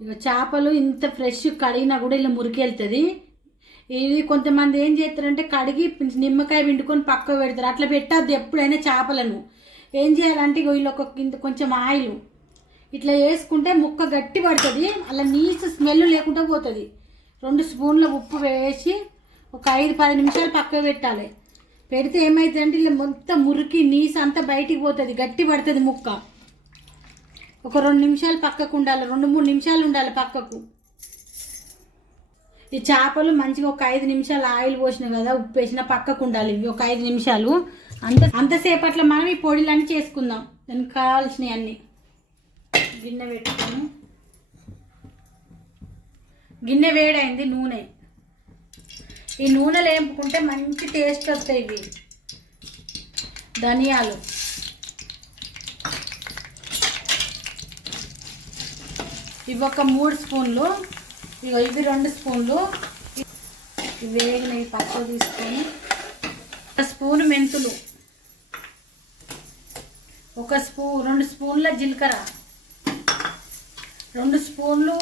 ఇక చేపలు ఇంత ఫ్రెష్ కడిగినా కూడా ఇలా మురికెళ్తుంది. ఇది కొంతమంది ఏం చేస్తారంటే కడిగి నిమ్మకాయ పిండుకొని పక్కకు పెడతారు. అట్లా పెట్టద్దు ఎప్పుడైనా చేపలను. ఏం చేయాలంటే వీళ్ళు ఇంత కొంచెం ఆయిల్ ఇట్లా వేసుకుంటే ముక్క గట్టి పడుతుంది, అలా నీసు స్మెల్ లేకుండా పోతుంది. 2 స్పూన్ల ఉప్పు వేసి ఒక 5-10 నిమిషాలు పక్కకు పెట్టాలి. పెడితే ఏమవుతుందంటే ఇలా మొత్తం మురికి నీసు అంతా బయటికి పోతుంది, గట్టి పడుతుంది ముక్క. ఒక 2 నిమిషాలు పక్కకు ఉండాలి, 2-3 నిమిషాలు ఉండాలి పక్కకు. ఈ చేపలు మంచిగా ఒక 5 నిమిషాలు ఆయిల్ పోసిన కదా, ఉప్పు వేసిన పక్కకు ఉండాలి. ఇవి ఒక 5 నిమిషాలు. అంతసేపట్లో మనం ఈ పొడిలన్నీ చేసుకుందాం. దానికి కావాల్సినవి అన్నీ గిన్నె పెట్టుకొని, గిన్నె వేడైంది, నూనె. ఈ నూనెలు వేపుకుంటే మంచి టేస్ట్ వస్తాయి. ఇవి ధనియాలు, ఇవి ఒక 3 స్పూన్లు, ఇవి 2 స్పూన్లు. ఇవి వేగినవి పక్కకు తీసుకొని 1 స్పూన్ మెంతులు, 2 స్పూన్ల జీలకర్ర, 2 స్పూన్లు.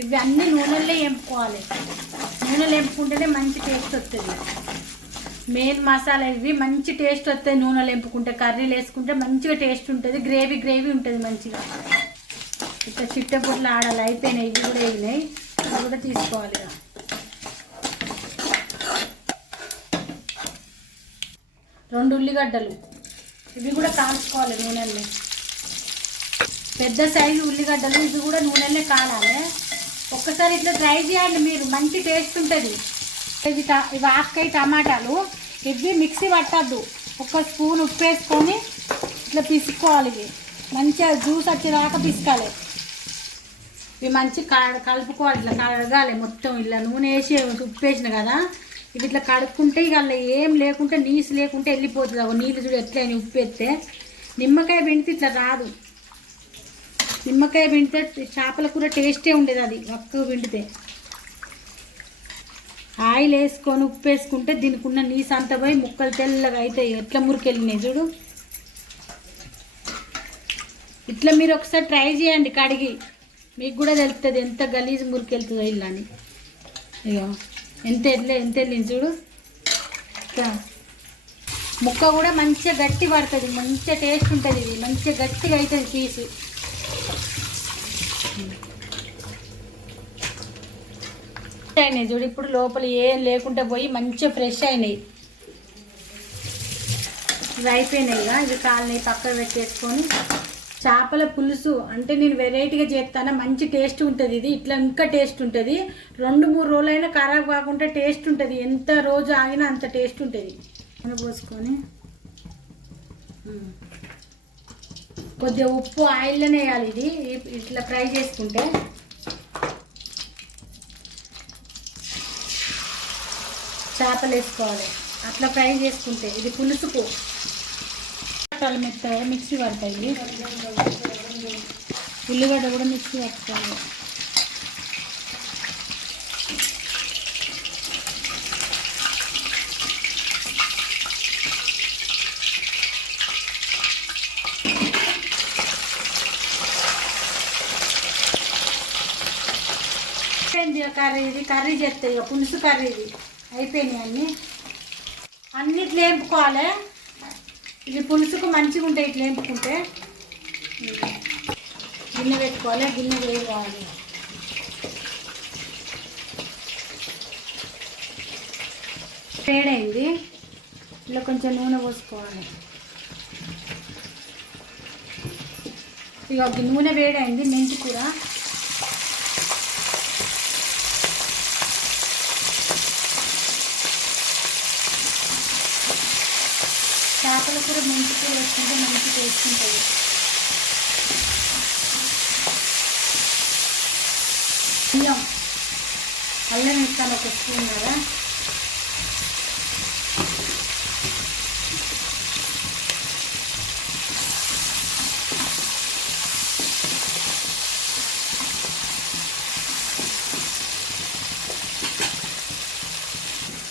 ఇవి అన్నీ నూనెల్లో వేపుకోవాలి. నూనెలో వేపుకుంటేనే మంచి టేస్ట్ వస్తుంది. మెయిన్ మసాలా ఇవి, మంచి టేస్ట్ వస్తాయి నూనెలో వేపుకుంటే. కర్రీలు వేసుకుంటే మంచిగా టేస్ట్ ఉంటుంది, గ్రేవీ ఉంటుంది మంచిగా. ఇట్లా చిట్టపుట్లు ఆడాలి. అయిపోయినాయి, ఇవి కూడా వేగినాయి, ఇవి కూడా తీసుకోవాలి. 2 ఉల్లిగడ్డలు, ఇవి కూడా కాల్చుకోవాలి నూనెల్లో. పెద్ద సైజు ఉల్లిగడ్డలు, ఇవి కూడా నూనెల్లో కాలాలి. ఒక్కసారి ఇట్లా ట్రై చేయండి మీరు, మంచి టేస్ట్ ఉంటుంది. ఇవి 1/2 టమాటాలు, ఇవి మిక్సీ పట్టద్దు. 1 స్పూన్ ఉప్పు వేసుకొని ఇట్లా పిసుకోవాలి. ఇవి మంచిగా జ్యూస్ వచ్చేదాకా పిసకాలి. ఇవి మంచి కలుపుకోవాలి. ఇట్లా కడగాలి మొత్తం. ఇలా నూనె వేసి ఉప్పు వేసిన కదా, ఇవి ఇట్లా కడుక్కుంటే ఇక అలా ఏం లేకుంటే నీసు లేకుంటే వెళ్ళిపోతుంది. నీళ్ళు చూడు ఎట్లయినా ఉప్పు వేస్తే. నిమ్మకాయ పిండితే ఇట్లా రాదు. నిమ్మకాయ పిండితే చేపల కూర టేస్టే ఉండేది, అది ఒక్క పిండితే. ఆయిల్ వేసుకొని ఉప్పు వేసుకుంటే దీనికి ఉన్న నీసు అంతా పోయి ముక్కలు తెల్లగా అవుతాయి. ఎట్లా మురికెళ్ళినాయి చూడు. ఇట్లా మీరు ఒకసారి ట్రై చేయండి కడిగి, మీకు కూడా తెలుస్తుంది ఎంత గలీజ్ మురికెళ్తుందో ఇల్లు అని. ఇక ఎంత వెళ్ళింది చూడు. ముక్క కూడా మంచిగా గట్టి పడుతుంది, మంచిగా టేస్ట్ ఉంటుంది. ఇది మంచిగా గట్టిగా అవుతుంది పీసు. అయినాయి చూడు. ఇప్పుడు లోపల ఏం లేకుండా పోయి మంచిగా ఫ్రెష్ అయినాయి. ఇవి అయిపోయినాయి. ఇవి కాలినాయి, పక్కన పెట్టేసుకొని. చేపల పులుసు అంటే నేను వెరైటీగా చేస్తాను, మంచి టేస్ట్ ఉంటుంది. ఇది ఇట్లా ఇంకా టేస్ట్ ఉంటుంది. 2-3 రోజులైనా ఖరాబ్ కాకుండా టేస్ట్ ఉంటుంది. ఎంత రోజు ఆగినా అంత టేస్ట్ ఉంటుంది. పోసుకొని కొద్దిగా ఉప్పు ఆయిల్లోనే వేయాలి. ఇది ఇట్లా ఫ్రై చేసుకుంటే చేపలు వేసుకోవాలి. అట్లా ఫ్రై చేసుకుంటే ఇది పులుసుకు మెత్తగా మిక్సీ పడతాయి. ఉల్లిగడ్డ కూడా మిక్సీ పట్టుకోవాలి. కర్రీ చేస్తాయి. ఇక పులుసు కర్రీ ఇది అయిపోయినాయి. అన్నిట్లో వేపుకోవాలి. ఇవి పులుసుకు మంచిగా ఉంటాయి ఇట్లా వేపుకుంటే. గిన్నె పెట్టుకోవాలి, గిన్నె వేడి కావాలి. వేడైంది, ఇలా కొంచెం నూనె పోసుకోవాలి. ఇక నూనె వేడైంది. మెంతి కూర, చేపల కూర మెంతి కూర వేసుకుంటే మంచి టేస్ట్ ఉంటుంది. అల్లం వేస్తాను 1 స్పూన్ కదా.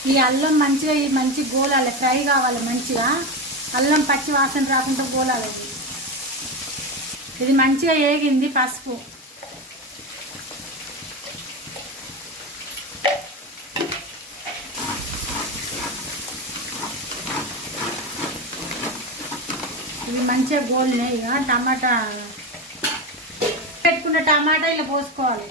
ఈ అల్లం మంచి గోలాలి, ఫ్రై కావాలి మంచిగా. అల్లం పచ్చి వాసన రాకుండా గోలాలి. ఇది మంచిగా వేగింది. పసుపు, ఇవి మంచిగా గోల్నే. ఇక టమాటా పెట్టుకున్న టమాటా ఇలా పోసుకోవాలి.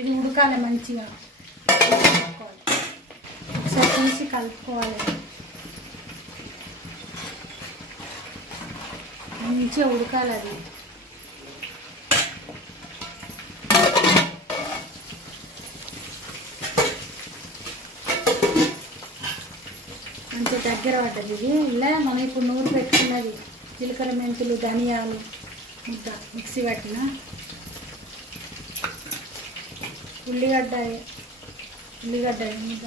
ఇది ఉడకాలి మంచిగా, ఒకసారి తీసి కలుపుకోవాలి. మంచిగా ఉడకాలి అది. మంచిగా దగ్గర పడ్డది. ఇది ఇలా మనం ఇప్పుడు నూరు పెట్టుకున్నది జీలకర్ర, మెంతులు, ధనియాలు ముద్ద మిక్సీ పట్టిన ఉల్లిగడ్డ ముద్ద.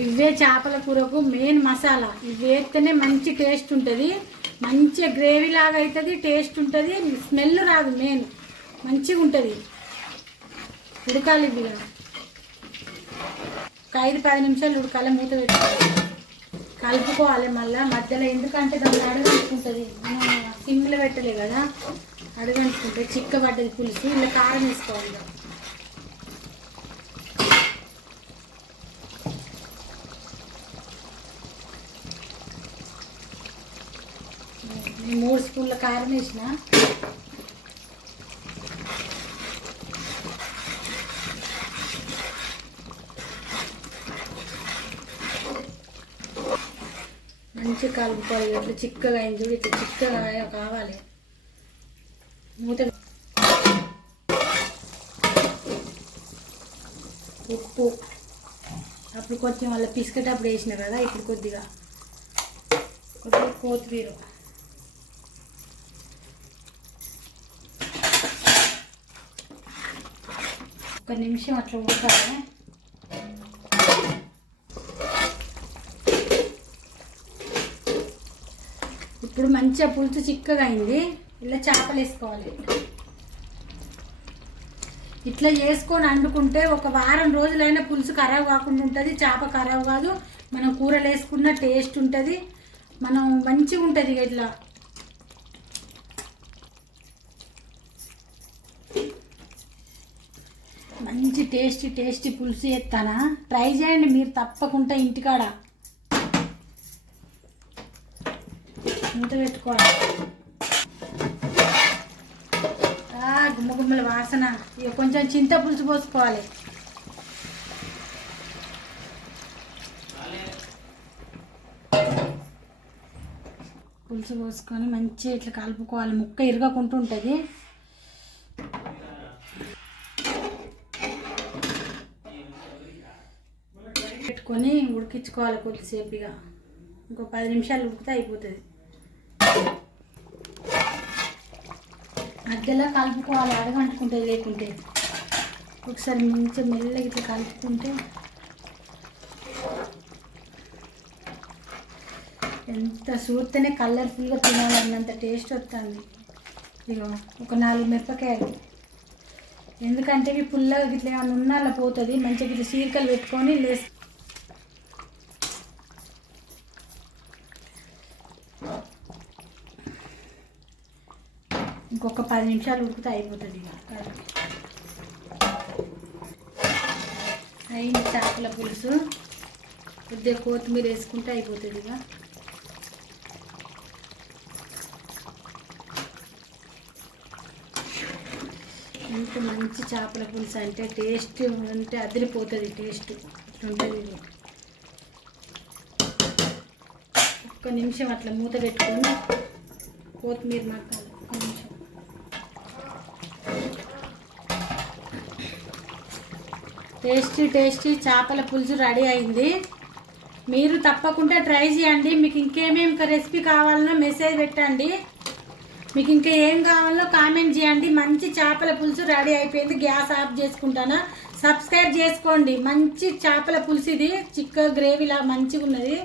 ఇవే చేపల కూరకు మెయిన్ మసాలా. ఇవి వేస్తేనే మంచి టేస్ట్ ఉంటుంది, మంచిగా గ్రేవీ లాగా అవుతుంది, టేస్ట్ ఉంటుంది, స్మెల్ రాదు. మెయిన్ మంచిగా ఉంటుంది. ఉడకాలి ఇవి ఒక 5-10 నిమిషాలు ఉడకాలి. మూత పెట్టుకోవాలి, కలుపుకోవాలి మళ్ళీ మధ్యలో. ఎందుకంటే దాన్ని అడుగంటుకుంటుంది. మనం సిమ్లో పెట్టలే కదా, అడుగంటుకుంటే చిక్కబడ్డది పులుసు. ఇలా కారం వేసుకోవాలి. నేను 3 స్పూన్ల కారం వేసిన. మంచిగా కలుపుకోవాలి. ఇట్లా చిక్కగా అయింది, ఇట్లా చిక్కగా కావాలి. మూత, ఉప్పు అప్పుడు కొంచెం వాళ్ళ పిసికేటప్పుడు వేసిన కదా, ఇప్పుడు కొద్దిగా కొత్తిమీర. ఒక నిమిషం అట్లా ఉడకాలి. ఇప్పుడు మంచిగా పులుసు చిక్కగా అయింది. ఇలా చేపలు వేసుకోవాలి. ఇట్లా చేసుకొని వండుకుంటే ఒక వారం రోజులైనా పులుసు ఖరాబ్ కాకుండా ఉంటుంది. చేప ఖరాబ్ కాదు, మనం కూరలు వేసుకున్న టేస్ట్ ఉంటుంది, మనం మంచిగా ఉంటుంది. ఇట్లా మంచి టేస్టీ పులుసు చేస్తానా, ట్రై చేయండి మీరు తప్పకుండా ఇంటికాడ. మూత పెట్టుకోవాలి. గుమ్మగుమ్మల వాసన. ఇక కొంచెం చింత పులుసు పోసుకోవాలి. పులుసు పోసుకొని మంచిగా ఇట్లా కలుపుకోవాలి. ముక్క ఇరగకుంటూ ఉంటుంది. పెట్టుకొని ఉడికించుకోవాలి కొద్దిసేపు. ఇక ఇంకో 10 నిమిషాలు ఉడికితే అయిపోతుంది. మధ్యలో కలుపుకోవాలి, అడగంటుకుంటుంది లేకుంటే. ఒకసారి మంచిగా మెల్లగా ఇట్లా కలుపుకుంటే ఎంత చూస్తేనే కలర్ఫుల్గా తినాలన్నంత టేస్ట్ వస్తుంది. ఇగో ఒక 4 మిరపకాయలు. ఎందుకంటే ఇవి పుల్లగా ఇట్లా ఏమైనా ఉన్నాళ్ళ పోతుంది. మంచిగా ఇట్లా చీరికలు పెట్టుకొని లేసి ఇంకొక 10 నిమిషాలు ఉడికితే అయిపోతుంది. ఇక అయింది చేపల పులుసు. కొద్దిగా కొత్తిమీర వేసుకుంటే అయిపోతుంది. ఇక ఎంత మంచి చేపల పులుసు అంటే టేస్ట్ అంటే అదిరిపోతుంది. టేస్ట్ ఉంటుంది. ఇది ఒక్క నిమిషం అట్లా మూత పెట్టుకొని కొత్తిమీర మగ్గాలి. ఒక్క నిమిషం. టేస్టీ చేపల పులుసు రెడీ అయింది. మీరు తప్పకుండా ట్రై చేయండి. మీకు ఇంకేమేమి రెసిపీ కావాలనో మెసేజ్ పెట్టండి. మీకు ఇంకా ఏం కావాలో కామెంట్ చేయండి. మంచి చేపల పులుసు రెడీ అయిపోయింది. గ్యాస్ ఆఫ్ చేసుకుంటాను. సబ్స్క్రైబ్ చేసుకోండి. మంచి చేపల పులుసు ఇది, చిక్క గ్రేవీలా మంచిగా ఉన్నది.